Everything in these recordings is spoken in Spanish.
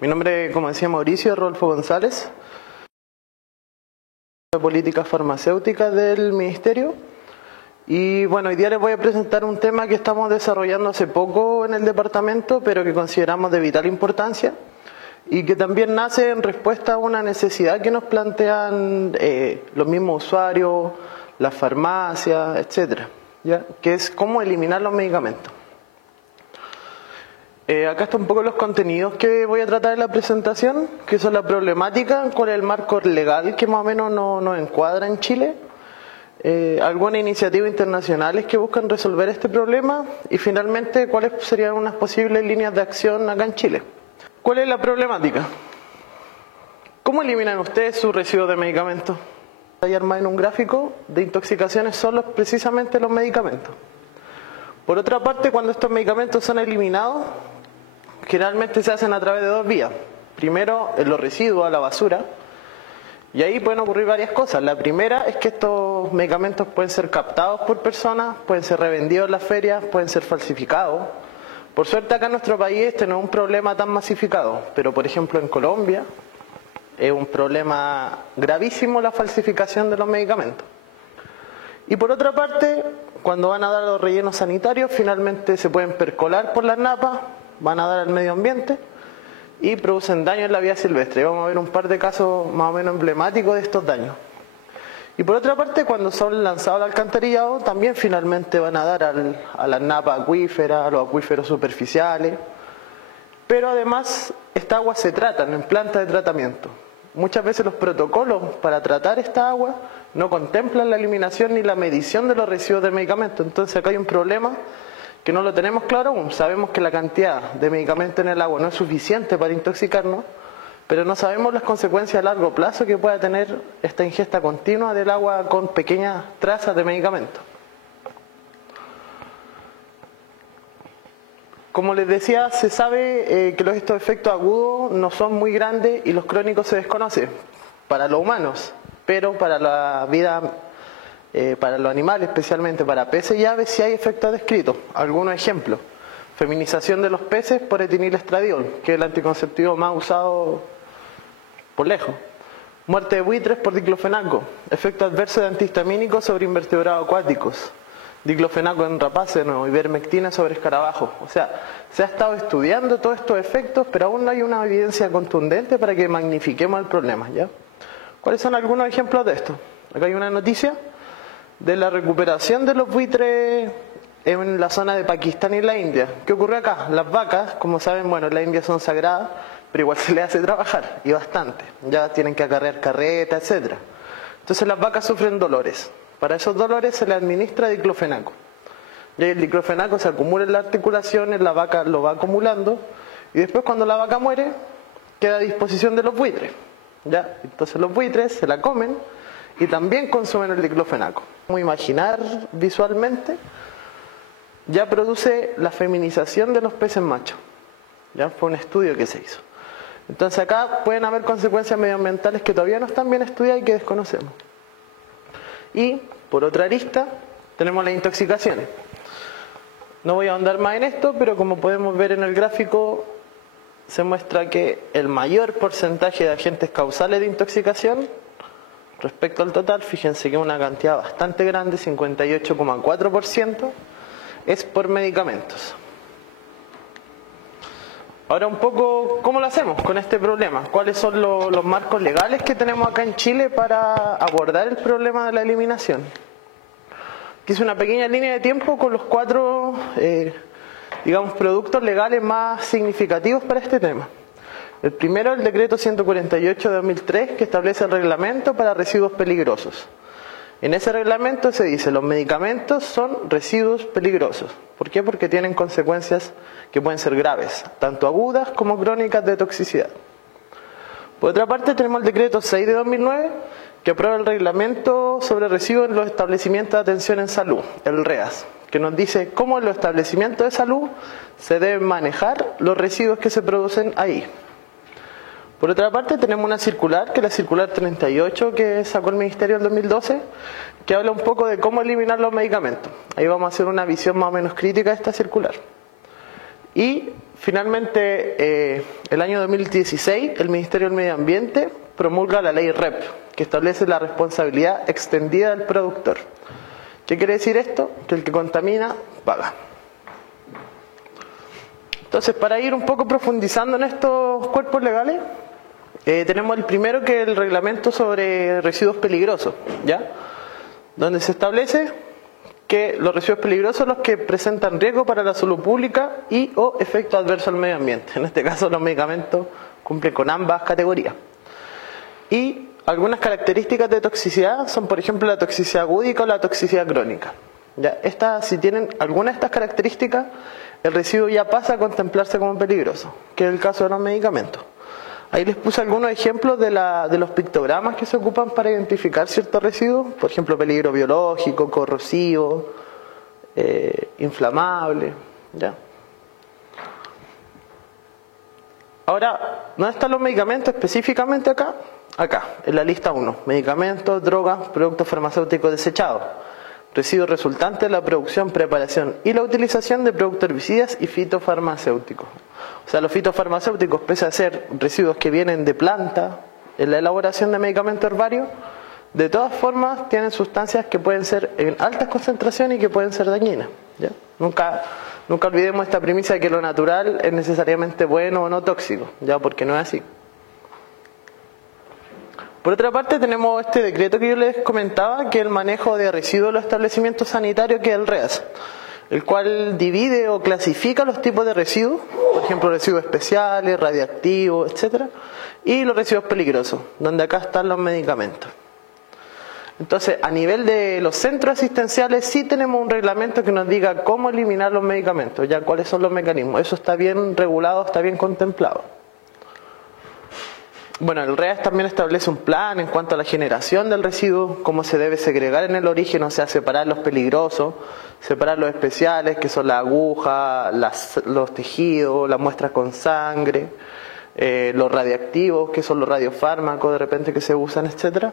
Mi nombre, como decía Mauricio, Rodolfo González, de Políticas Farmacéuticas del Ministerio. Y bueno, hoy día les voy a presentar un tema que estamos desarrollando hace poco en el departamento, pero que consideramos de vital importancia y que también nace en respuesta a una necesidad que nos plantean los mismos usuarios, las farmacias, etcétera, ¿ya? Que es cómo eliminar los medicamentos. Acá están un poco los contenidos que voy a tratar en la presentación, que son la problemática, cuál es el marco legal que más o menos nos encuadra en Chile, algunas iniciativas internacionales que buscan resolver este problema y finalmente cuáles serían unas posibles líneas de acción acá en Chile. ¿Cuál es la problemática? ¿Cómo eliminan ustedes sus residuos de medicamentos? Hay armado en un gráfico de intoxicaciones son precisamente los medicamentos. Por otra parte, cuando estos medicamentos son eliminados, generalmente se hacen a través de dos vías. Primero, en los residuos, a la basura. Y ahí pueden ocurrir varias cosas. La primera es que estos medicamentos pueden ser captados por personas, pueden ser revendidos en las ferias, pueden ser falsificados. Por suerte acá en nuestro país este no es un problema tan masificado, pero por ejemplo en Colombia es un problema gravísimo la falsificación de los medicamentos. Y por otra parte, cuando van a dar los rellenos sanitarios, finalmente se pueden percolar por las napas, van a dar al medio ambiente y producen daño en la vida silvestre. Vamos a ver un par de casos más o menos emblemáticos de estos daños. Y por otra parte, cuando son lanzados al alcantarillado, también finalmente van a dar a las napas acuíferas, a los acuíferos superficiales. Pero además, esta agua se trata en plantas de tratamiento. Muchas veces los protocolos para tratar esta agua no contemplan la eliminación ni la medición de los residuos de medicamentos. Entonces acá hay un problema que no lo tenemos claro aún. Sabemos que la cantidad de medicamento en el agua no es suficiente para intoxicarnos, pero no sabemos las consecuencias a largo plazo que pueda tener esta ingesta continua del agua con pequeñas trazas de medicamento. Como les decía, se sabe que estos efectos agudos no son muy grandes y los crónicos se desconocen para los humanos, pero para la vida, para los animales, especialmente para peces y aves, sí hay efectos descritos. Algunos ejemplos: feminización de los peces por etinilestradiol, que es el anticonceptivo más usado por lejos. Muerte de buitres por diclofenaco. Efecto adverso de antihistamínicos sobre invertebrados acuáticos. Diclofenaco en rapaces, ivermectina sobre escarabajos. O sea, se ha estado estudiando todos estos efectos, pero aún no hay una evidencia contundente para que magnifiquemos el problema, ¿ya? ¿Cuáles son algunos ejemplos de esto? Acá hay una noticia de la recuperación de los buitres en la zona de Pakistán y la India. ¿Qué ocurrió acá? Las vacas, como saben, en la India son sagradas, pero igual se les hace trabajar, y bastante. Ya tienen que acarrear carretas, etc. Entonces las vacas sufren dolores. Para esos dolores se les administra diclofenaco. Y el diclofenaco se acumula en las articulaciones, la vaca lo va acumulando, y después cuando la vaca muere, queda a disposición de los buitres, ¿ya? Entonces los buitres se la comen y también consumen el diclofenaco. Como imaginar visualmente, ya produce la feminización de los peces machos. Ya fue un estudio que se hizo. Entonces acá pueden haber consecuencias medioambientales que todavía no están bien estudiadas y que desconocemos. Y por otra arista tenemos las intoxicaciones. No voy a ahondar más en esto, pero como podemos ver en el gráfico, se muestra que el mayor porcentaje de agentes causales de intoxicación respecto al total, fíjense que es una cantidad bastante grande, 58,4%, es por medicamentos. Ahora un poco, ¿cómo lo hacemos con este problema? ¿Cuáles son los marcos legales que tenemos acá en Chile para abordar el problema de la eliminación? Aquí hice una pequeña línea de tiempo con los 4, productos legales más significativos para este tema. El primero, el decreto 148 de 2003, que establece el reglamento para residuos peligrosos. En ese reglamento se dice: los medicamentos son residuos peligrosos. ¿Por qué? Porque tienen consecuencias que pueden ser graves, tanto agudas como crónicas de toxicidad. Por otra parte, tenemos el decreto 6 de 2009, que aprueba el reglamento sobre residuos en los establecimientos de atención en salud, el REAS, que nos dice cómo en los establecimientos de salud se deben manejar los residuos que se producen ahí. Por otra parte, tenemos una circular, que es la circular 38 que sacó el Ministerio en 2012, que habla un poco de cómo eliminar los medicamentos. Ahí vamos a hacer una visión más o menos crítica de esta circular. Y finalmente, el año 2016, el Ministerio del Medio Ambiente promulga la ley REP, que establece la responsabilidad extendida del productor. ¿Qué quiere decir esto? Que el que contamina, paga. Entonces, para ir un poco profundizando en estos cuerpos legales, tenemos el primero, que es el reglamento sobre residuos peligrosos, ¿ya? Donde se establece que los residuos peligrosos son los que presentan riesgo para la salud pública y o efecto adverso al medio ambiente. En este caso, los medicamentos cumplen con ambas categorías. Y algunas características de toxicidad son, por ejemplo, la toxicidad agúdica o la toxicidad crónica. ¿Ya? Si tienen alguna de estas características, el residuo ya pasa a contemplarse como peligroso, que es el caso de los medicamentos. Ahí les puse algunos ejemplos de los pictogramas que se ocupan para identificar ciertos residuos, por ejemplo, peligro biológico, corrosivo, inflamable. ¿Ya? Ahora, ¿dónde están los medicamentos específicamente acá? Acá, en la lista 1. Medicamentos, drogas, productos farmacéuticos desechados. Residuos resultantes de la producción, preparación y la utilización de productos herbicidas y fitofarmacéuticos. O sea, los fitofarmacéuticos, pese a ser residuos que vienen de planta en la elaboración de medicamentos herbarios, de todas formas tienen sustancias que pueden ser en altas concentraciones y que pueden ser dañinas. ¿Ya? Nunca olvidemos esta premisa de que lo natural es necesariamente bueno o no tóxico, ya, porque no es así. Por otra parte, tenemos este decreto que yo les comentaba, que es el manejo de residuos de los establecimientos sanitarios, que es el REAS, el cual divide o clasifica los tipos de residuos, por ejemplo, residuos especiales, radiactivos, etcétera, y los residuos peligrosos, donde acá están los medicamentos. Entonces, a nivel de los centros asistenciales, sí tenemos un reglamento que nos diga cómo eliminar los medicamentos, ya cuáles son los mecanismos. Eso está bien regulado, está bien contemplado. Bueno, el REAS también establece un plan en cuanto a la generación del residuo, cómo se debe segregar en el origen, o sea, separar los peligrosos, separar los especiales, que son las agujas, los tejidos, las muestras con sangre, los radiactivos, que son los radiofármacos de repente que se usan, etcétera.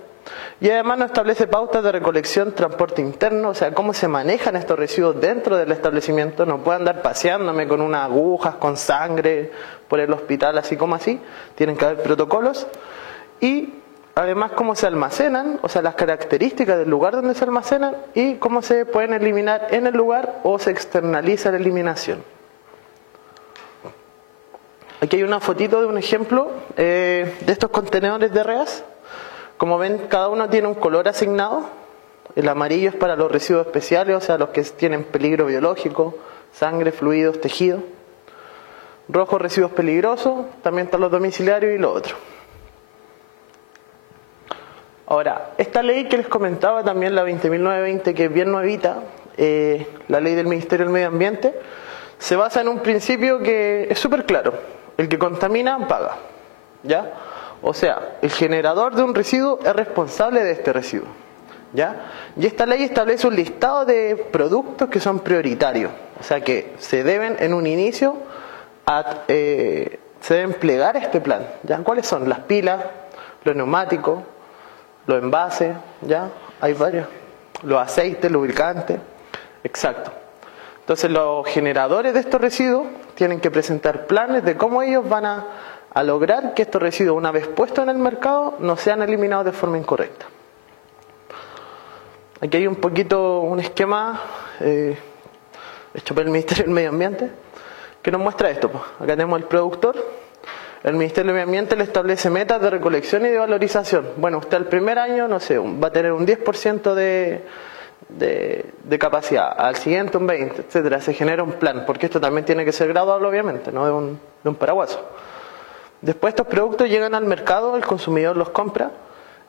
Y además nos establece pautas de recolección, transporte interno, o sea, cómo se manejan estos residuos dentro del establecimiento. No puedo andar paseándome con unas agujas, con sangre por el hospital, así como así. Tienen que haber protocolos. Y además cómo se almacenan, o sea, las características del lugar donde se almacenan y cómo se pueden eliminar en el lugar o se externaliza la eliminación. Aquí hay una fotito de un ejemplo de estos contenedores de REAS. Como ven, cada uno tiene un color asignado. El amarillo es para los residuos especiales, o sea, los que tienen peligro biológico, sangre, fluidos, tejido. Rojo, residuos peligrosos, también están los domiciliarios y lo otro. Ahora, esta ley que les comentaba también, la 20.920, que es bien nuevita, la ley del Ministerio del Medio Ambiente, se basa en un principio que es súper claro. El que contamina, paga. ¿Ya? O sea, el generador de un residuo es responsable de este residuo. ¿Ya? Y esta ley establece un listado de productos que son prioritarios. O sea, que se deben en un inicio, se deben plegar a este plan. ¿Ya? ¿Cuáles son? Las pilas, los neumáticos, los envases, ¿ya? Hay varios. Los aceites, lubricantes. Exacto. Entonces los generadores de estos residuos tienen que presentar planes de cómo ellos van a lograr que estos residuos, una vez puestos en el mercado, no sean eliminados de forma incorrecta. Aquí hay un esquema hecho por el Ministerio del Medio Ambiente que nos muestra esto. Acá tenemos el productor. El Ministerio del Medio Ambiente le establece metas de recolección y de valorización. Bueno, usted el primer año, no sé, va a tener un 10% de capacidad, al siguiente un 20%, etcétera. Se genera un plan, porque esto también tiene que ser gradual, obviamente, no de un paraguaso. Después estos productos llegan al mercado, el consumidor los compra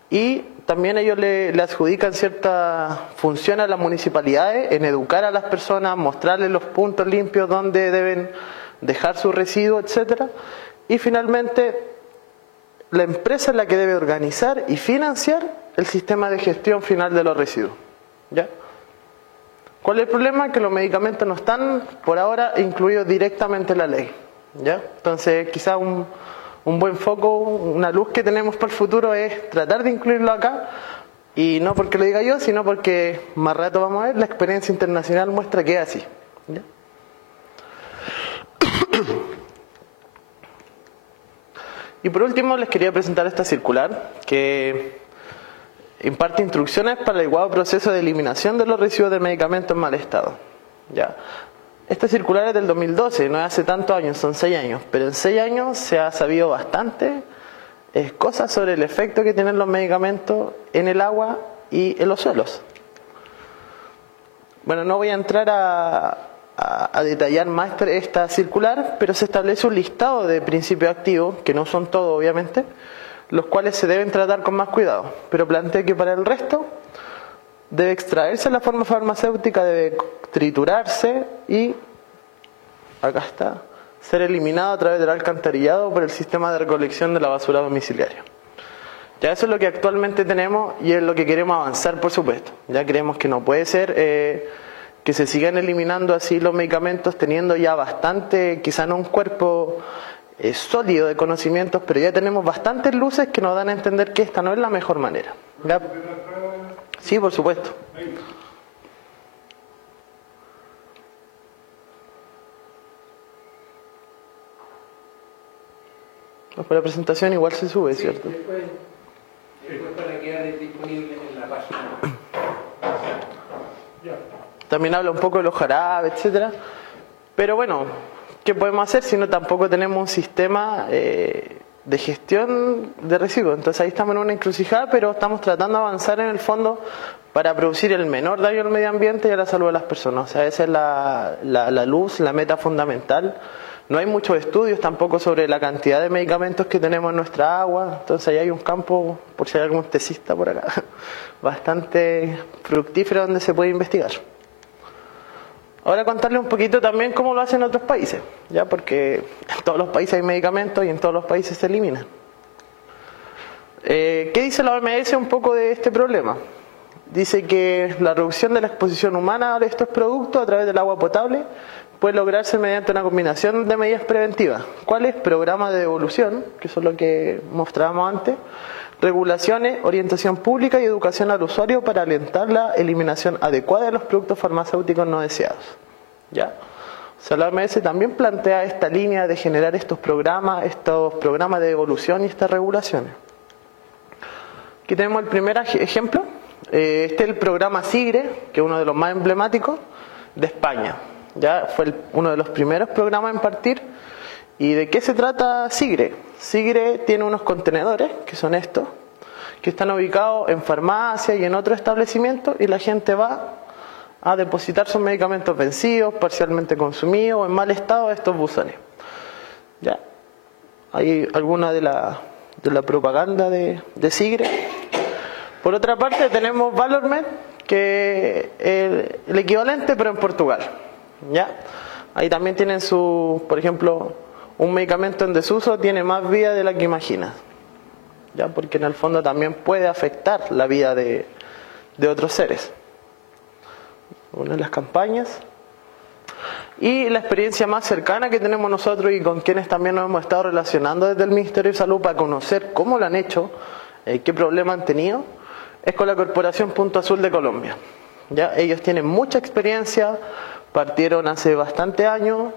y también ellos le adjudican cierta función a las municipalidades en educar a las personas, mostrarles los puntos limpios donde deben dejar su residuo, etcétera. Y finalmente, la empresa es la que debe organizar y financiar el sistema de gestión final de los residuos. ¿Ya? ¿Cuál es el problema? Que los medicamentos no están, por ahora, incluidos directamente en la ley. ¿Ya? Entonces, quizá un buen foco, una luz que tenemos para el futuro es tratar de incluirlo acá. Y no porque lo diga yo, sino porque más rato vamos a ver, la experiencia internacional muestra que es así. ¿Ya? Y por último les quería presentar esta circular que imparte instrucciones para el adecuado proceso de eliminación de los residuos de medicamentos en mal estado. ¿Ya? Esta circular es del 2012, no es hace tantos años, son 6 años, pero en 6 años se ha sabido bastante cosas sobre el efecto que tienen los medicamentos en el agua y en los suelos. Bueno, no voy a entrar a detallar más esta circular, pero se establece un listado de principios activos, que no son todos obviamente, los cuales se deben tratar con más cuidado, pero plantea que para el resto debe extraerse la forma farmacéutica, debe triturarse y, acá está, ser eliminado a través del alcantarillado por el sistema de recolección de la basura domiciliaria. Ya eso es lo que actualmente tenemos y es lo que queremos avanzar, por supuesto. Ya creemos que no puede ser que se sigan eliminando así los medicamentos teniendo ya bastante, quizá no un cuerpo sólido de conocimientos, pero ya tenemos bastantes luces que nos dan a entender que esta no es la mejor manera. ¿Ya? Sí, por supuesto. Pues la presentación igual se sube, sí, ¿cierto? Después para quedar disponible en la página. También habla un poco de los jarabes, etcétera. Pero bueno, ¿qué podemos hacer si no tampoco tenemos un sistema de gestión de residuos? Entonces ahí estamos en una encrucijada, pero estamos tratando de avanzar en el fondo para producir el menor daño al medio ambiente y a la salud de las personas. O sea, esa es la luz, la meta fundamental. No hay muchos estudios tampoco sobre la cantidad de medicamentos que tenemos en nuestra agua. Entonces ahí hay un campo, por si hay algún tesista por acá, bastante fructífero donde se puede investigar. Ahora contarles un poquito también cómo lo hacen otros países, ya porque en todos los países hay medicamentos y en todos los países se eliminan. ¿Qué dice la OMS un poco de este problema? Dice que la reducción de la exposición humana de estos productos a través del agua potable puede lograrse mediante una combinación de medidas preventivas. ¿Cuáles? Programas de devolución, que son lo que mostrábamos antes, regulaciones, orientación pública y educación al usuario para alentar la eliminación adecuada de los productos farmacéuticos no deseados. ¿Ya? O sea, la OMS también plantea esta línea de generar estos programas de devolución y estas regulaciones. Aquí tenemos el primer ejemplo. Este es el programa SIGRE, que es uno de los más emblemáticos de España. Ya fue uno de los primeros programas en partir. ¿Y de qué se trata SIGRE? SIGRE tiene unos contenedores, que son estos, que están ubicados en farmacias y en otros establecimientos, y la gente va a depositar sus medicamentos vencidos, parcialmente consumidos o en mal estado a estos buzones. ¿Ya? Hay alguna de la propaganda de SIGRE. Por otra parte tenemos Valormed, que es el equivalente pero en Portugal. ¿Ya? Ahí también tienen por ejemplo, un medicamento en desuso tiene más vida de la que imaginas. ¿Ya? Porque en el fondo también puede afectar la vida de otros seres. Una de las campañas. Y la experiencia más cercana que tenemos nosotros y con quienes también nos hemos estado relacionando desde el Ministerio de Salud para conocer cómo lo han hecho, qué problemas han tenido, es con la Corporación Punto Azul de Colombia. ¿Ya? Ellos tienen mucha experiencia, partieron hace bastante años,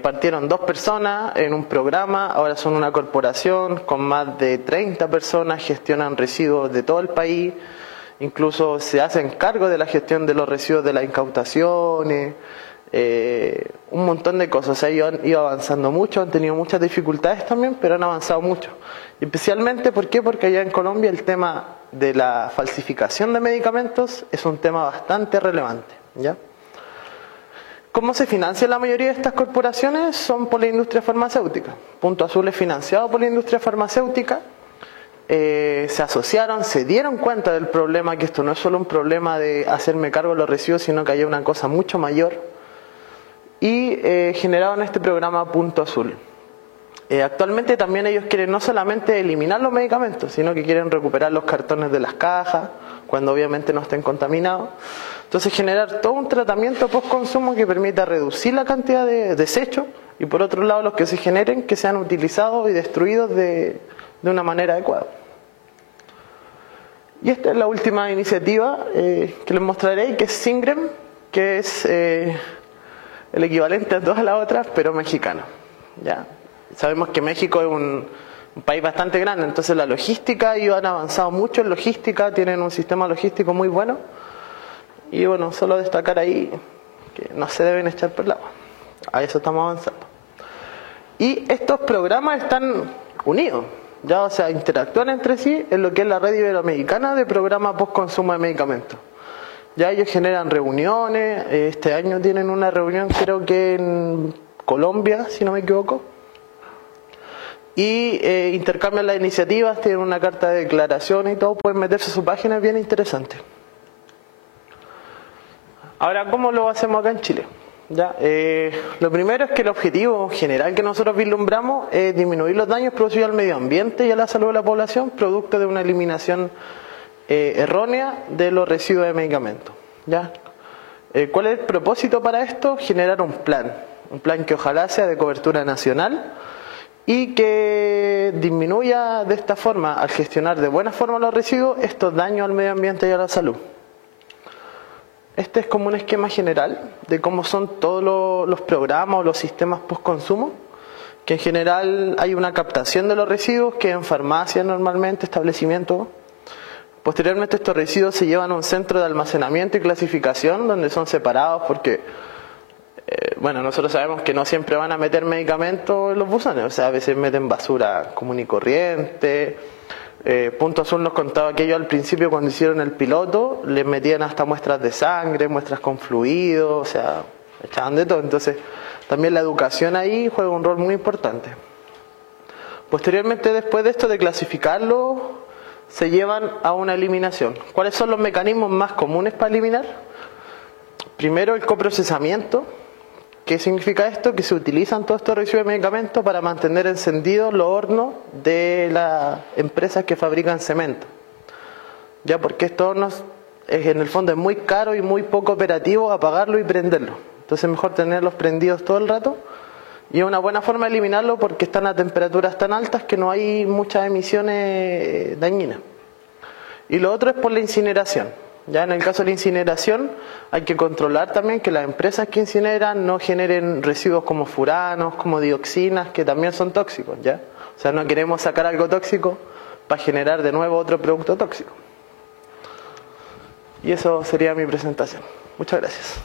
partieron 2 personas en un programa, ahora son una corporación con más de 30 personas, gestionan residuos de todo el país, incluso se hacen cargo de la gestión de los residuos de las incautaciones, un montón de cosas. O sea, ellos han ido avanzando mucho, han tenido muchas dificultades también, pero han avanzado mucho. Especialmente, ¿por qué? Porque allá en Colombia el tema de la falsificación de medicamentos es un tema bastante relevante. ¿Ya? ¿Cómo se financia la mayoría de estas corporaciones? Son por la industria farmacéutica. Punto Azul es financiado por la industria farmacéutica. Se asociaron, se dieron cuenta del problema, que esto no es solo un problema de hacerme cargo de los residuos, sino que hay una cosa mucho mayor. Y generaron este programa Punto Azul. Actualmente también ellos quieren no solamente eliminar los medicamentos, sino que quieren recuperar los cartones de las cajas, cuando obviamente no estén contaminados. Entonces generar todo un tratamiento post-consumo que permita reducir la cantidad de desechos y por otro lado los que se generen que sean utilizados y destruidos de una manera adecuada. Y esta es la última iniciativa que les mostraré, que es SINGREM, que es el equivalente a todas las otras, pero mexicano. ¿Ya? Sabemos que México un país bastante grande, entonces la logística, ellos han avanzado mucho en logística, tienen un sistema logístico muy bueno. Y bueno, solo destacar ahí que no se deben echar por el agua. A eso estamos avanzando. Y estos programas están unidos, ya, o sea, interactúan entre sí en lo que es la red iberoamericana de programas post-consumo de medicamentos. Ya ellos generan reuniones, este año tienen una reunión creo que en Colombia, si no me equivoco, y intercambian las iniciativas, tienen una carta de declaración y todo, pueden meterse a su página, es bien interesante. Ahora, ¿cómo lo hacemos acá en Chile? ¿Ya? Lo primero es que el objetivo general que nosotros vislumbramos es disminuir los daños producidos al medio ambiente y a la salud de la población producto de una eliminación errónea de los residuos de medicamentos. ¿Ya? ¿Cuál es el propósito para esto? Generar un plan que ojalá sea de cobertura nacional y que disminuya de esta forma, al gestionar de buena forma los residuos, estos daños al medio ambiente y a la salud. Este es como un esquema general de cómo son todos los programas o los sistemas post-consumo, que en general hay una captación de los residuos que en farmacias normalmente, establecimientos. Posteriormente estos residuos se llevan a un centro de almacenamiento y clasificación donde son separados porque, bueno, nosotros sabemos que no siempre van a meter medicamentos en los buzones, o sea, a veces meten basura común y corriente. Punto Azul nos contaba aquello al principio cuando hicieron el piloto, les metían hasta muestras de sangre, muestras con fluido, o sea, echaban de todo. Entonces, también la educación ahí juega un rol muy importante. Posteriormente, después de esto de clasificarlo, se llevan a una eliminación. ¿Cuáles son los mecanismos más comunes para eliminar? Primero, el coprocesamiento. ¿Qué significa esto? Que se utilizan todos estos residuos de medicamentos para mantener encendidos los hornos de las empresas que fabrican cemento. Ya, porque estos hornos en el fondo es muy caro y muy poco operativo apagarlo y prenderlo. Entonces es mejor tenerlos prendidos todo el rato. Y es una buena forma de eliminarlo porque están a temperaturas tan altas que no hay muchas emisiones dañinas. Y lo otro es por la incineración. Ya en el caso de la incineración hay que controlar también que las empresas que incineran no generen residuos como furanos, como dioxinas, que también son tóxicos, ¿ya? O sea, no queremos sacar algo tóxico para generar de nuevo otro producto tóxico. Y eso sería mi presentación. Muchas gracias.